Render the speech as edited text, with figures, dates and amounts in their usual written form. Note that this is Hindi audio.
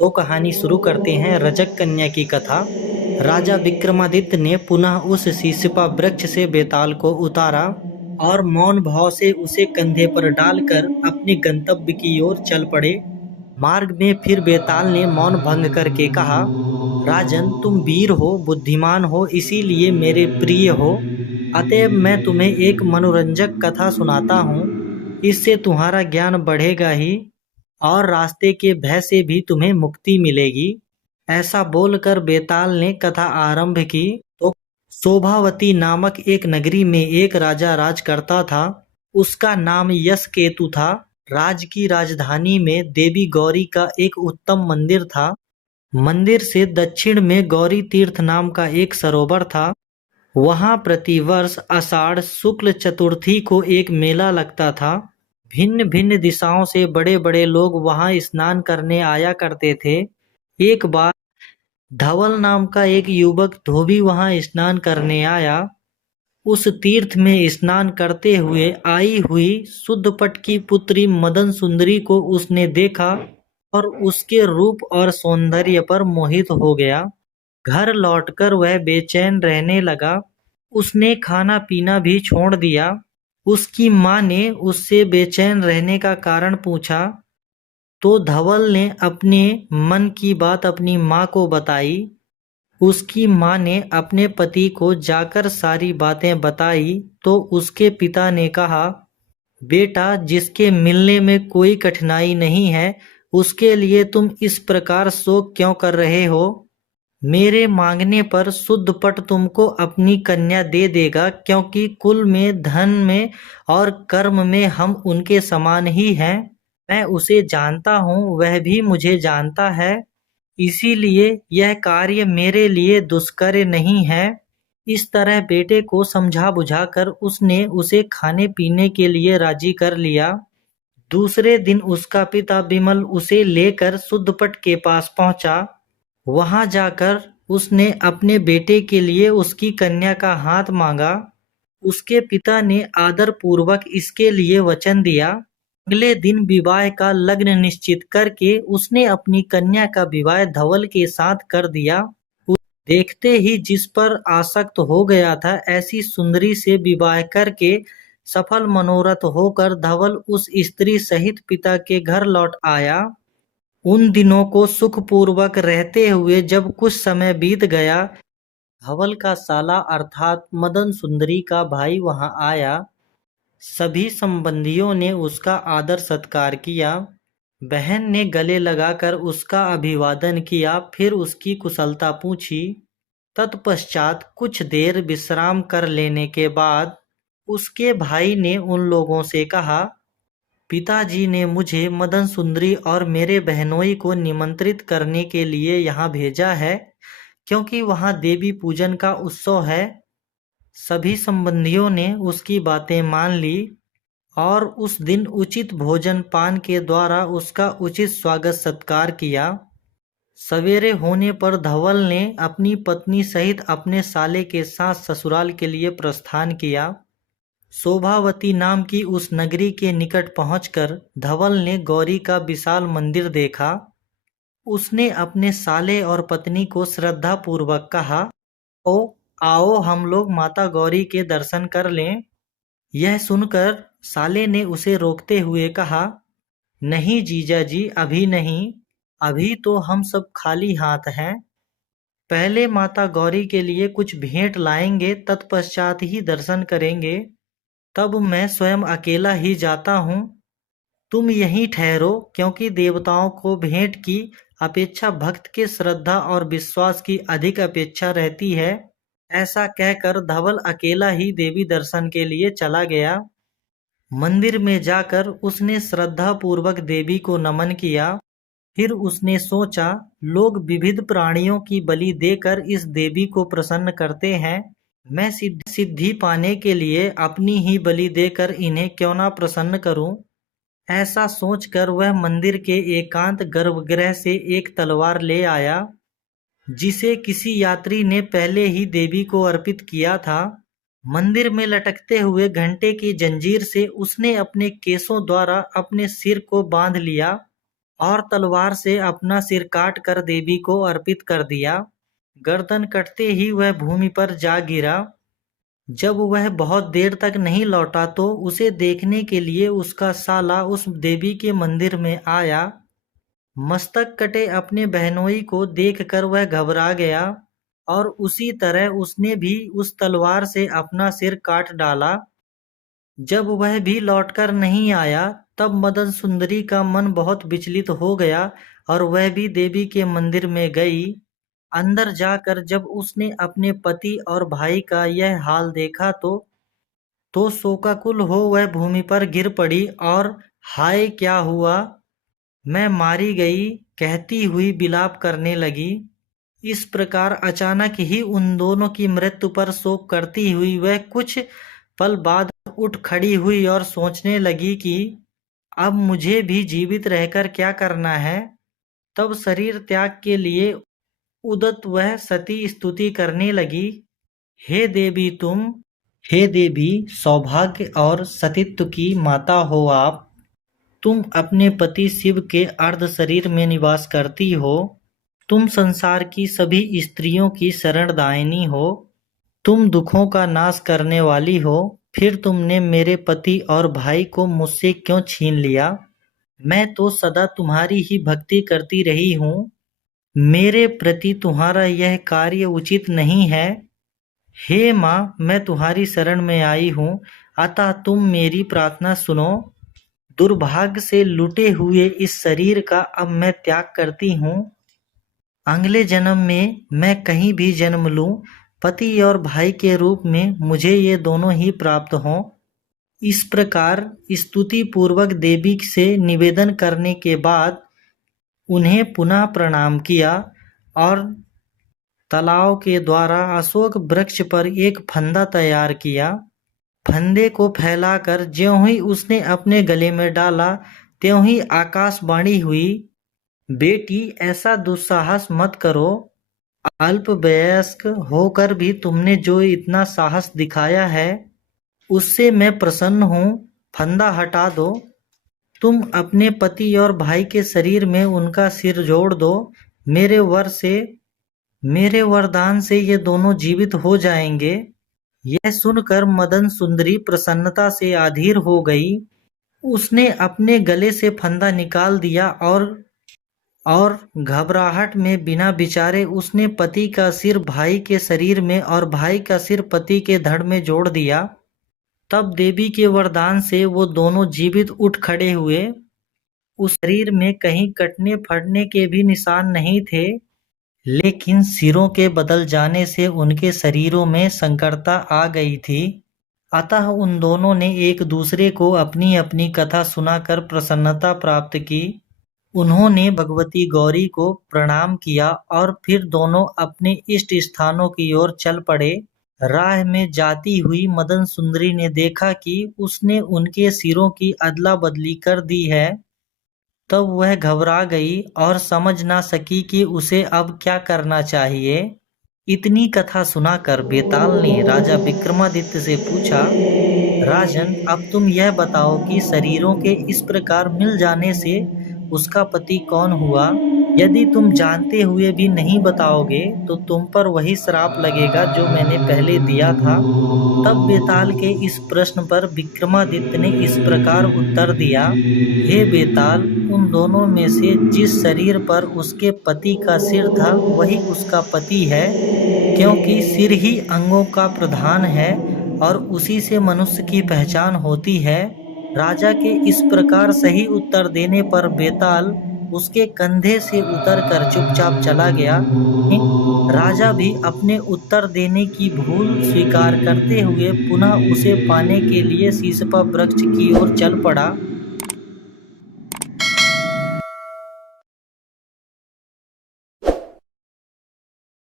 तो कहानी शुरू करते हैं रजक कन्या की कथा। राजा विक्रमादित्य ने पुनः उस शीशपा वृक्ष से बेताल को उतारा और मौन भाव से उसे कंधे पर डालकर अपने गंतव्य की ओर चल पड़े। मार्ग में फिर बेताल ने मौन भंग करके कहा, राजन, तुम वीर हो, बुद्धिमान हो, इसीलिए मेरे प्रिय हो। अतएव मैं तुम्हें एक मनोरंजक कथा सुनाता हूँ। इससे तुम्हारा ज्ञान बढ़ेगा ही और रास्ते के भय से भी तुम्हें मुक्ति मिलेगी। ऐसा बोलकर बेताल ने कथा आरंभ की। तो शोभावती नामक एक नगरी में एक राजा राज करता था। उसका नाम यशकेतु था। राज्य की राजधानी में देवी गौरी का एक उत्तम मंदिर था। मंदिर से दक्षिण में गौरी तीर्थ नाम का एक सरोवर था। वहां प्रतिवर्ष आषाढ़ शुक्ल चतुर्थी को एक मेला लगता था। भिन्न भिन्न दिशाओं से बड़े बड़े लोग वहां स्नान करने आया करते थे। एक बार धवल नाम का एक युवक धोबी वहां स्नान करने आया। उस तीर्थ में स्नान करते हुए आई हुई शुद्धपट की पुत्री मदन सुंदरी को उसने देखा और उसके रूप और सौंदर्य पर मोहित हो गया। घर लौटकर वह बेचैन रहने लगा। उसने खाना पीना भी छोड़ दिया। उसकी माँ ने उससे बेचैन रहने का कारण पूछा तो धवल ने अपने मन की बात अपनी माँ को बताई। उसकी माँ ने अपने पति को जाकर सारी बातें बताई तो उसके पिता ने कहा, बेटा, जिसके मिलने में कोई कठिनाई नहीं है उसके लिए तुम इस प्रकार शोक क्यों कर रहे हो। मेरे मांगने पर शुद्धपट तुमको अपनी कन्या दे देगा, क्योंकि कुल में, धन में और कर्म में हम उनके समान ही हैं। मैं उसे जानता हूँ, वह भी मुझे जानता है, इसीलिए यह कार्य मेरे लिए दुष्कर नहीं है। इस तरह बेटे को समझा बुझाकर उसने उसे खाने पीने के लिए राजी कर लिया। दूसरे दिन उसका पिता बिमल उसे लेकर शुद्धपट के पास पहुंचा। वहां जाकर उसने अपने बेटे के लिए उसकी कन्या का हाथ मांगा। उसके पिता ने आदर पूर्वक इसके लिए वचन दिया। अगले दिन विवाह का लग्न निश्चित करके उसने अपनी कन्या का विवाह धवल के साथ कर दिया। देखते ही जिस पर आसक्त हो गया था, ऐसी सुंदरी से विवाह करके सफल मनोरथ होकर धवल उस स्त्री सहित पिता के घर लौट आया। उन दिनों को सुखपूर्वक रहते हुए जब कुछ समय बीत गया, धवल का साला अर्थात मदन सुंदरी का भाई वहां आया। सभी संबंधियों ने उसका आदर सत्कार किया। बहन ने गले लगाकर उसका अभिवादन किया, फिर उसकी कुशलता पूछी। तत्पश्चात कुछ देर विश्राम कर लेने के बाद उसके भाई ने उन लोगों से कहा, पिताजी ने मुझे मदन सुंदरी और मेरे बहनोई को निमंत्रित करने के लिए यहाँ भेजा है, क्योंकि वहाँ देवी पूजन का उत्सव है। सभी संबंधियों ने उसकी बातें मान ली और उस दिन उचित भोजन पान के द्वारा उसका उचित स्वागत सत्कार किया। सवेरे होने पर धवल ने अपनी पत्नी सहित अपने साले के साथ ससुराल के लिए प्रस्थान किया। शोभावती नाम की उस नगरी के निकट पहुंचकर धवल ने गौरी का विशाल मंदिर देखा। उसने अपने साले और पत्नी को श्रद्धा पूर्वक कहा, ओ आओ, हम लोग माता गौरी के दर्शन कर लें। यह सुनकर साले ने उसे रोकते हुए कहा, नहीं जीजा जी, अभी नहीं, अभी तो हम सब खाली हाथ हैं। पहले माता गौरी के लिए कुछ भेंट लाएंगे, तत्पश्चात ही दर्शन करेंगे। तब मैं स्वयं अकेला ही जाता हूँ। तुम यहीं ठहरो, क्योंकि देवताओं को भेंट की अपेक्षा भक्त के श्रद्धा और विश्वास की अधिक अपेक्षा रहती है। ऐसा कहकर धवल अकेला ही देवी दर्शन के लिए चला गया। मंदिर में जाकर उसने श्रद्धा पूर्वक देवी को नमन किया। फिर उसने सोचा, लोग विविध प्राणियों की बलि देकर इस देवी को प्रसन्न करते हैं, मैं सिद्धि पाने के लिए अपनी ही बलि देकर इन्हें क्यों ना प्रसन्न करूं। ऐसा सोचकर वह मंदिर के एकांत गर्भगृह से एक तलवार ले आया, जिसे किसी यात्री ने पहले ही देवी को अर्पित किया था। मंदिर में लटकते हुए घंटे की जंजीर से उसने अपने केसों द्वारा अपने सिर को बांध लिया और तलवार से अपना सिर काट कर देवी को अर्पित कर दिया। गर्दन कटते ही वह भूमि पर जा गिरा। जब वह बहुत देर तक नहीं लौटा तो उसे देखने के लिए उसका साला उस देवी के मंदिर में आया। मस्तक कटे अपने बहनोई को देखकर वह घबरा गया और उसी तरह उसने भी उस तलवार से अपना सिर काट डाला। जब वह भी लौटकर नहीं आया तब मदन सुंदरी का मन बहुत विचलित हो गया और वह भी देवी के मंदिर में गई। अंदर जाकर जब उसने अपने पति और भाई का यह हाल देखा तो शोकाकुल हो वह भूमि पर गिर पड़ी और हाय क्या हुआ, मैं मारी गई कहती हुई विलाप करने लगी। इस प्रकार अचानक ही उन दोनों की मृत्यु पर शोक करती हुई वह कुछ पल बाद उठ खड़ी हुई और सोचने लगी कि अब मुझे भी जीवित रहकर क्या करना है। तब शरीर त्याग के लिए उदत वह सती स्तुति करने लगी। हे देवी हे देवी सौभाग्य और सतीत्व की माता हो आप। तुम अपने पति शिव के अर्ध शरीर में निवास करती हो। तुम संसार की सभी स्त्रियों की शरणदायिनी हो। तुम दुखों का नाश करने वाली हो। फिर तुमने मेरे पति और भाई को मुझसे क्यों छीन लिया? मैं तो सदा तुम्हारी ही भक्ति करती रही हूँ। मेरे प्रति तुम्हारा यह कार्य उचित नहीं है। हे माँ, मैं तुम्हारी शरण में आई हूँ, अतः तुम मेरी प्रार्थना सुनो। दुर्भाग्य से लुटे हुए इस शरीर का अब मैं त्याग करती हूँ। अगले जन्म में मैं कहीं भी जन्म लूं, पति और भाई के रूप में मुझे ये दोनों ही प्राप्त हों। इस प्रकार स्तुति पूर्वक देवी से निवेदन करने के बाद उन्हें पुनः प्रणाम किया और तालाव के द्वारा अशोक वृक्ष पर एक फंदा तैयार किया। फंदे को फैलाकर ज्यों ही उसने अपने गले में डाला त्यों ही आकाशवाणी हुई, बेटी ऐसा दुस्साहस मत करो। अल्पवयस्क होकर भी तुमने जो इतना साहस दिखाया है उससे मैं प्रसन्न हूँ। फंदा हटा दो। तुम अपने पति और भाई के शरीर में उनका सिर जोड़ दो। मेरे वरदान से ये दोनों जीवित हो जाएंगे। यह सुनकर मदन सुंदरी प्रसन्नता से अधीर हो गई। उसने अपने गले से फंदा निकाल दिया और घबराहट में बिना विचारे उसने पति का सिर भाई के शरीर में और भाई का सिर पति के धड़ में जोड़ दिया। तब देवी के वरदान से वो दोनों जीवित उठ खड़े हुए। उस शरीर में कहीं कटने फटने के भी निशान नहीं थे, लेकिन सिरों के बदल जाने से उनके शरीरों में संकरता आ गई थी। अतः उन दोनों ने एक दूसरे को अपनी अपनी कथा सुनाकर प्रसन्नता प्राप्त की। उन्होंने भगवती गौरी को प्रणाम किया और फिर दोनों अपने इष्ट स्थानों की ओर चल पड़े। राह में जाती हुई मदन सुंदरी ने देखा कि उसने उनके सिरों की अदला बदली कर दी है। तब वह घबरा गई और समझ ना सकी कि उसे अब क्या करना चाहिए। इतनी कथा सुनाकर बेताल ने राजा विक्रमादित्य से पूछा, राजन, अब तुम यह बताओ कि शरीरों के इस प्रकार मिल जाने से उसका पति कौन हुआ? यदि तुम जानते हुए भी नहीं बताओगे तो तुम पर वही श्राप लगेगा जो मैंने पहले दिया था। तब बेताल के इस प्रश्न पर विक्रमादित्य ने इस प्रकार उत्तर दिया, हे बेताल, उन दोनों में से जिस शरीर पर उसके पति का सिर था वही उसका पति है, क्योंकि सिर ही अंगों का प्रधान है और उसी से मनुष्य की पहचान होती है। राजा के इस प्रकार सही उत्तर देने पर बेताल उसके कंधे से उतरकर चुपचाप चला गया। राजा भी अपने उत्तर देने की भूल स्वीकार करते हुए पुनः उसे पाने के लिए शीशपा वृक्ष की ओर चल पड़ा।